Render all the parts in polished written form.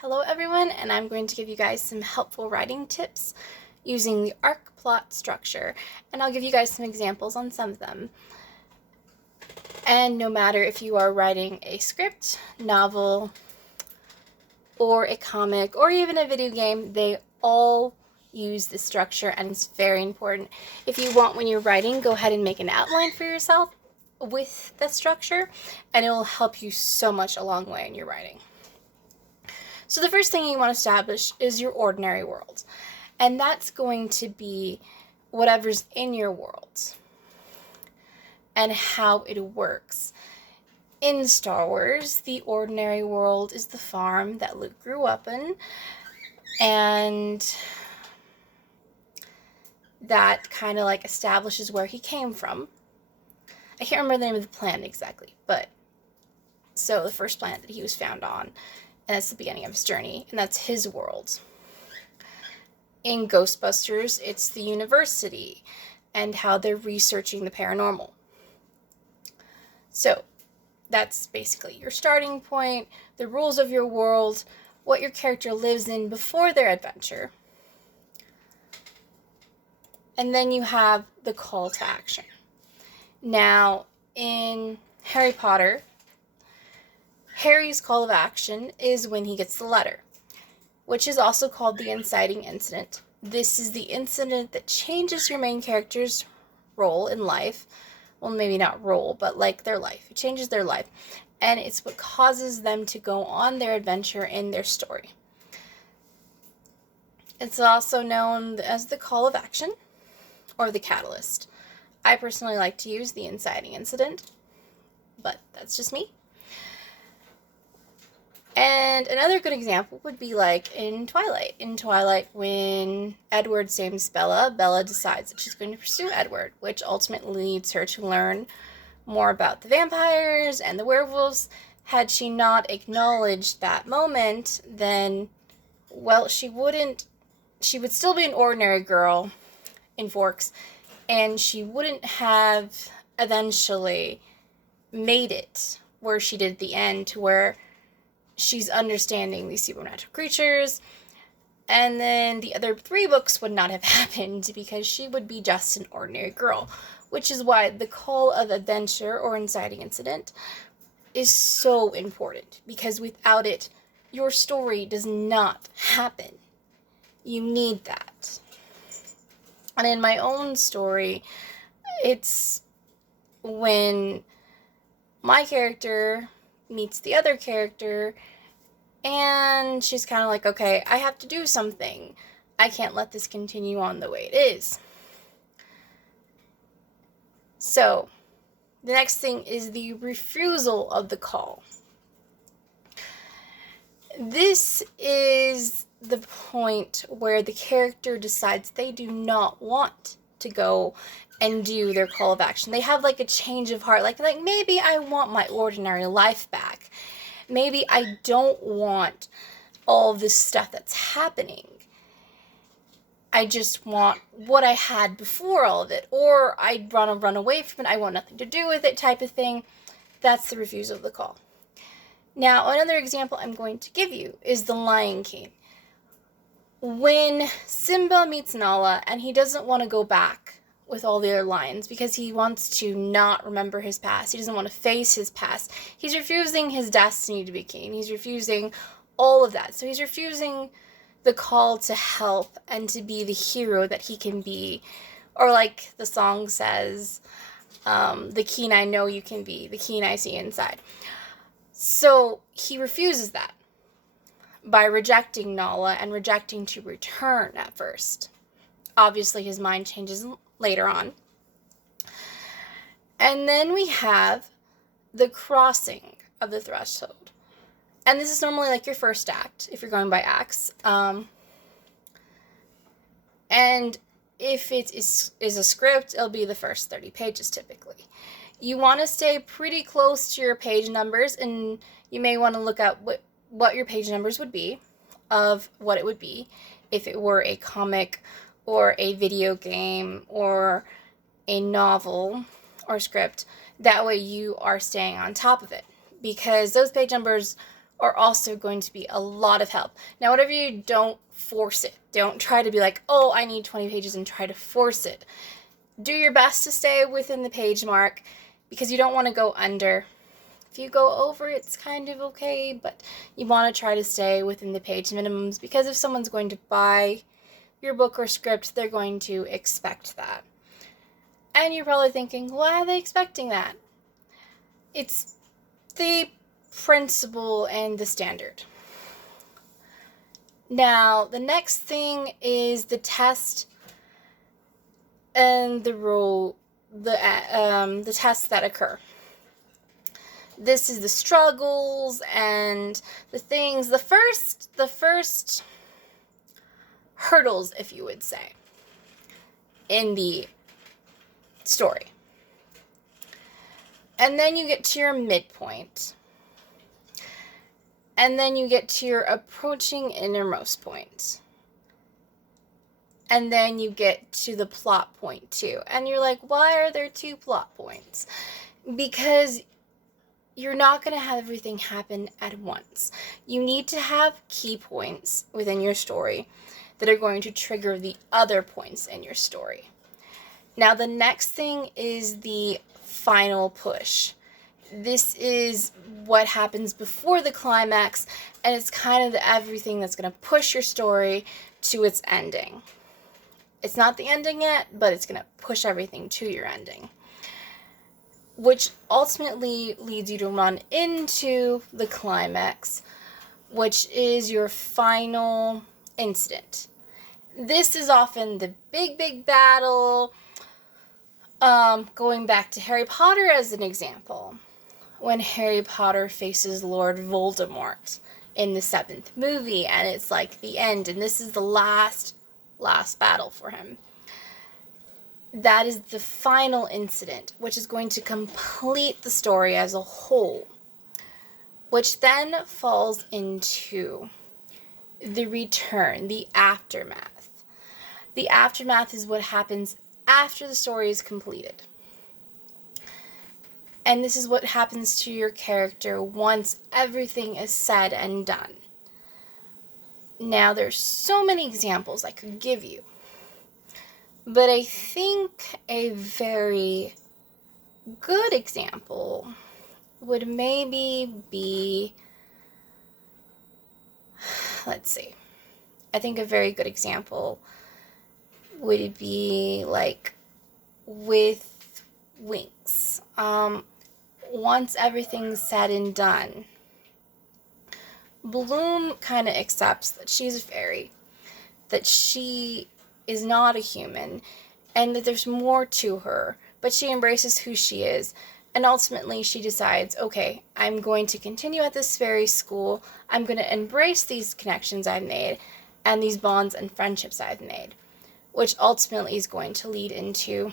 Hello everyone, and I'm going to give you guys some helpful writing tips using the Archplot structure, and I'll give you guys some examples on some of them. And no matter if you are writing a script, novel, or a comic, or even a video game, they all use this structure, and it's very important. If you want, when you're writing, go ahead and make an outline for yourself with the structure, and it will help you so much along the way in your writing. So the first thing you want to establish is your ordinary world. And that's going to be whatever's in your world and how it works. In Star Wars, the ordinary world is the farm that Luke grew up in, and that kind of like establishes where he came from. I can't remember the name of the planet exactly, but so the first planet that he was found on, and that's the beginning of his journey, and that's his world. In Ghostbusters, it's the university and how they're researching the paranormal. So that's basically your starting point, the rules of your world, what your character lives in before their adventure. And then you have the call to action. Now, in Harry Potter, Harry's call of action is when he gets the letter, which is also called the inciting incident. This is the incident that changes your main character's role in life. Well, maybe not role, but like their life. It changes their life. And it's what causes them to go on their adventure in their story. It's also known as the call of action or the catalyst. I personally like to use the inciting incident, but that's just me. And another good example would be like in Twilight. In Twilight, when Edward saves Bella, Bella decides that she's going to pursue Edward, which ultimately leads her to learn more about the vampires and the werewolves. Had she not acknowledged that moment, then, well, she would still be an ordinary girl in Forks, and she wouldn't have eventually made it where she did at the end, to where she's understanding these supernatural creatures, and then the other 3 books would not have happened because she would be just an ordinary girl, which is why the call of adventure or inciting incident is so important, because without it, your story does not happen. You need that. And in my own story, it's when my character meets the other character, and she's kind of like, okay, I have to do something. I can't let this continue on the way it is. So, the next thing is the refusal of the call. This is the point where the character decides they do not want to go and do their call of action. They have like a change of heart, like maybe I want my ordinary life back. Maybe I don't want all this stuff that's happening. I just want what I had before all of it, or I want to run away from it. I want nothing to do with it, type of thing. That's the refusal of the call. Now, another example I'm going to give you is The Lion King. When Simba meets Nala and he doesn't want to go back with all the other lions because he wants to not remember his past. He doesn't want to face his past. He's refusing his destiny to be king. He's refusing all of that. So he's refusing the call to help and to be the hero that he can be. Or like the song says, the keen I know you can be, the keen I see inside. So he refuses that by rejecting Nala and rejecting to return at first. Obviously, his mind changes later on. And then we have the crossing of the threshold. And this is normally like your first act, if you're going by acts. And if it is a script, it'll be the first 30 pages typically. You want to stay pretty close to your page numbers, and you may want to look at what your page numbers would be, of what it would be if it were a comic or a video game or a novel or script. That way you are staying on top of it, because those page numbers are also going to be a lot of help. Now, whatever you don't force it. Don't try to be like, oh, I need 20 pages and try to force it. Do your best to stay within the page mark because you don't want to go under. If you go over, it's kind of okay, but you want to try to stay within the page minimums because if someone's going to buy your book or script, they're going to expect that. And you're probably thinking, why are they expecting that? It's the principle and the standard. Now, the next thing is the test and the rule, the tests that occur. This is the struggles and the things, the first hurdles, if you would say, in the story. And then you get to your midpoint. And then you get to your approaching innermost point. And then you get to the plot point too. And you're like, why are there 2 plot points? Because you're not going to have everything happen at once. You need to have key points within your story that are going to trigger the other points in your story. Now, the next thing is the final push. This is what happens before the climax, and it's kind of everything that's going to push your story to its ending. It's not the ending yet, but it's going to push everything to your ending, which ultimately leads you to run into the climax, which is your final incident. This is often the big battle. Going back to Harry Potter as an example, when Harry Potter faces Lord Voldemort in the 7th movie, and it's like the end, and this is the last battle for him. That is the final incident, which is going to complete the story as a whole, which then falls into the return, the aftermath. The aftermath is what happens after the story is completed. And this is what happens to your character once everything is said and done. Now, there's so many examples I could give you, but I think a very good example would maybe be, let's see, I think a very good example would be like with Winx. Once everything's said and done, Bloom kind of accepts that she's a fairy, that she is not a human, and that there's more to her, but she embraces who she is, and ultimately she decides, okay, I'm going to continue at this fairy school, I'm going to embrace these connections I've made, and these bonds and friendships I've made, which ultimately is going to lead into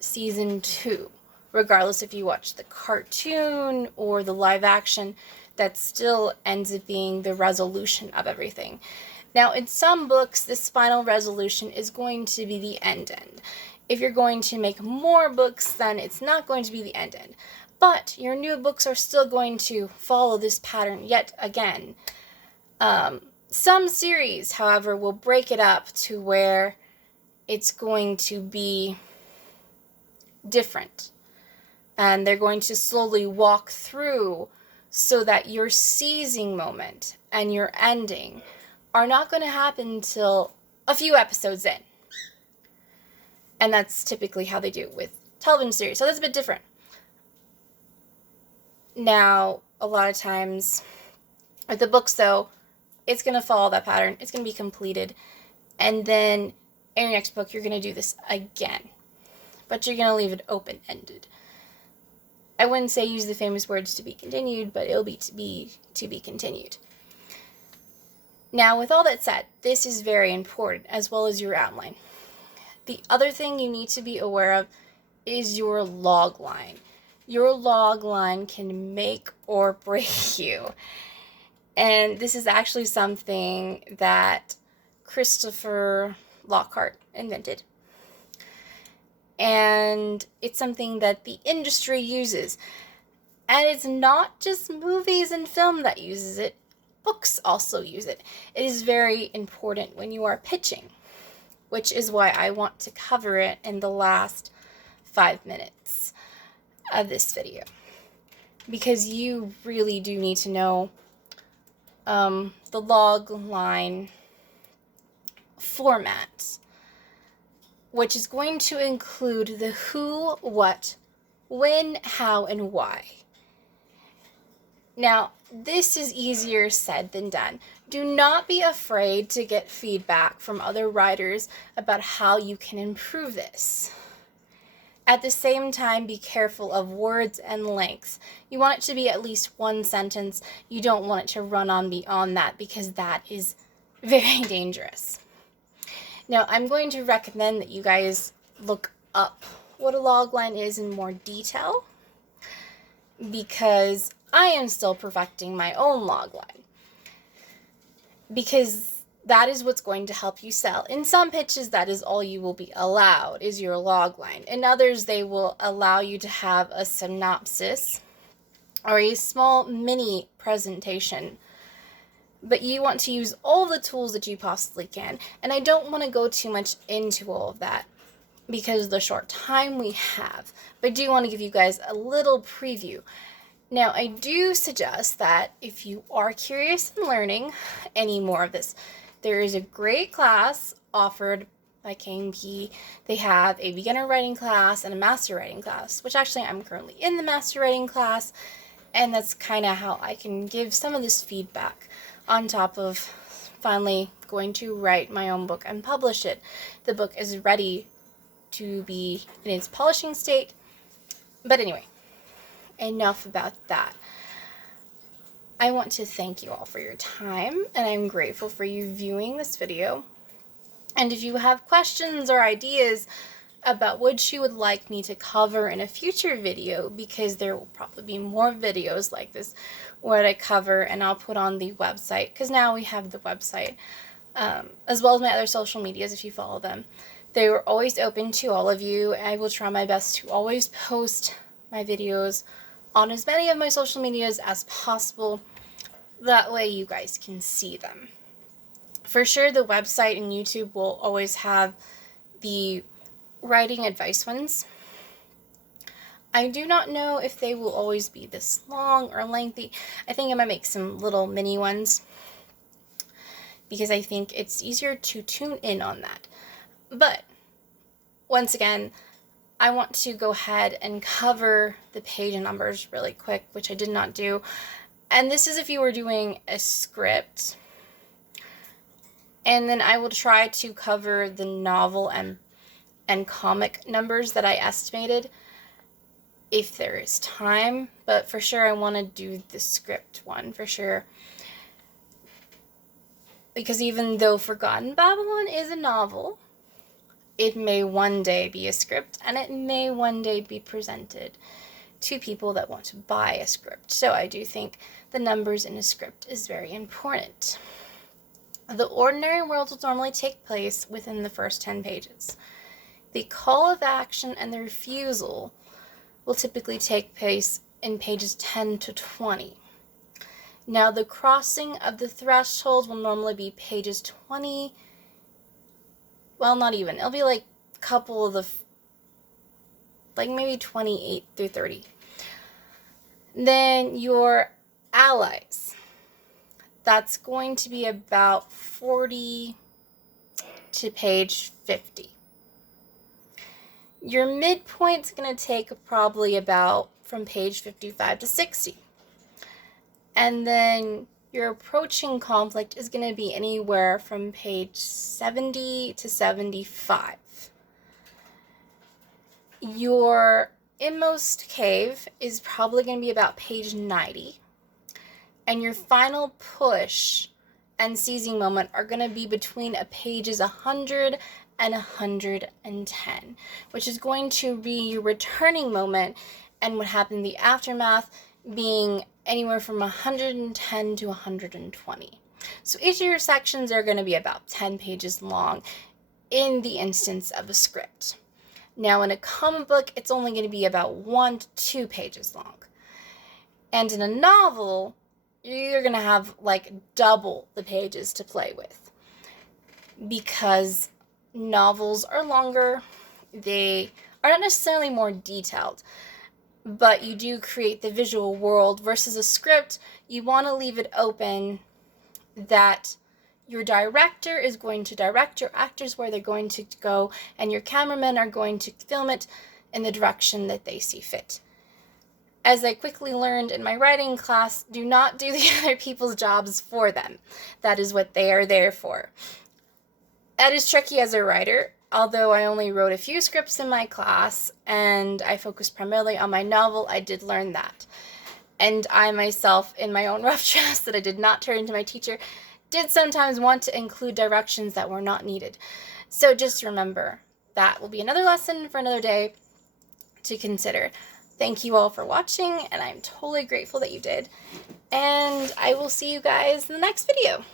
season 2. Regardless if you watch the cartoon or the live action, that still ends up being the resolution of everything. Now, in some books, this final resolution is going to be the end. If you're going to make more books, then it's not going to be the end. But your new books are still going to follow this pattern yet again. Some series, however, will break it up to where it's going to be different. And they're going to slowly walk through so that your seizing moment and your ending are not going to happen until a few episodes in. And that's typically how they do it with television series. So that's a bit different. Now, a lot of times with the books, though, it's going to follow that pattern. It's going to be completed. And then in your next book, you're going to do this again. But you're going to leave it open-ended. I wouldn't say use the famous words to be continued, but it'll be to be continued. Now, with all that said, this is very important, as well as your outline. The other thing you need to be aware of is your log line. Your log line can make or break you. And this is actually something that Christopher Lockhart invented. And it's something that the industry uses. And it's not just movies and film that uses it, books also use it. It is very important when you are pitching, which is why I want to cover it in the last 5 minutes of this video. Because you really do need to know the log line format, which is going to include the who, what, when, how, and why. Now, this is easier said than done. Do not be afraid to get feedback from other writers about how you can improve this. At the same time, be careful of words and lengths. You want it to be at least one sentence. You don't want it to run on beyond that, because that is very dangerous. Now, I'm going to recommend that you guys look up what a logline is in more detail, because I am still perfecting my own logline, because that is what's going to help you sell. In some pitches, that is all you will be allowed, is your logline. In others, they will allow you to have a synopsis or a small mini presentation. But you want to use all the tools that you possibly can. And I don't want to go too much into all of that because of the short time we have. But I do want to give you guys a little preview. Now, I do suggest that if you are curious in learning any more of this, there is a great class offered by KMP. They have a beginner writing class and a master writing class, which actually I'm currently in the master writing class, and that's kind of how I can give some of this feedback on top of finally going to write my own book and publish it. The book is ready to be in its polishing state, but anyway, enough about that. I want to thank you all for your time, and I'm grateful for you viewing this video. And if you have questions or ideas about what you would like me to cover in a future video, because there will probably be more videos like this where I cover, and I'll put on the website, because now we have the website, as well as my other social medias if you follow them. They were always open to all of you. I will try my best to always post my videos on as many of my social medias as possible. That way you guys can see them. For sure, the website and YouTube will always have the writing advice ones. I do not know if they will always be this long or lengthy. I think I might make some little mini ones, because I think it's easier to tune in on that. But once again, I want to go ahead and cover the page numbers really quick, which I did not do. And this is if you were doing a script. And then I will try to cover the novel and comic numbers that I estimated if there is time. But for sure, I want to do the script one for sure. Because even though Forgotten Babylon is a novel, it may one day be a script, and it may one day be presented to people that want to buy a script. So I do think the numbers in a script is very important. The ordinary world will normally take place within the first 10 pages. The call of action and the refusal will typically take place in pages 10 to 20. Now, the crossing of the threshold will normally be pages 20. Well, not even. It'll be like a couple of the, like maybe 28 through 30. Then your allies. That's going to be about 40 to page 50. Your midpoint's going to take probably about from page 55 to 60. And then your approaching conflict is going to be anywhere from page 70 to 75. Your inmost cave is probably going to be about page 90. And your final push and seizing moment are going to be between pages 100 and 110, which is going to be your returning moment, and what happened in the aftermath being anywhere from 110 to 120. So each of your sections are going to be about 10 pages long in the instance of a script. Now, in a comic book, it's only going to be about 1 to 2 pages long. And in a novel, you're going to have like double the pages to play with, because novels are longer. They are not necessarily more detailed, but you do create the visual world, versus a script. You want to leave it open that your director is going to direct your actors where they're going to go, and your cameramen are going to film it in the direction that they see fit. As I quickly learned in my writing class, do not do the other people's jobs for them. That is what they are there for. That is tricky as a writer. Although I only wrote a few scripts in my class and I focused primarily on my novel, I did learn that. And I myself, in my own rough draft that I did not turn into my teacher, did sometimes want to include directions that were not needed. So just remember, that will be another lesson for another day to consider. Thank you all for watching, and I'm totally grateful that you did. And I will see you guys in the next video.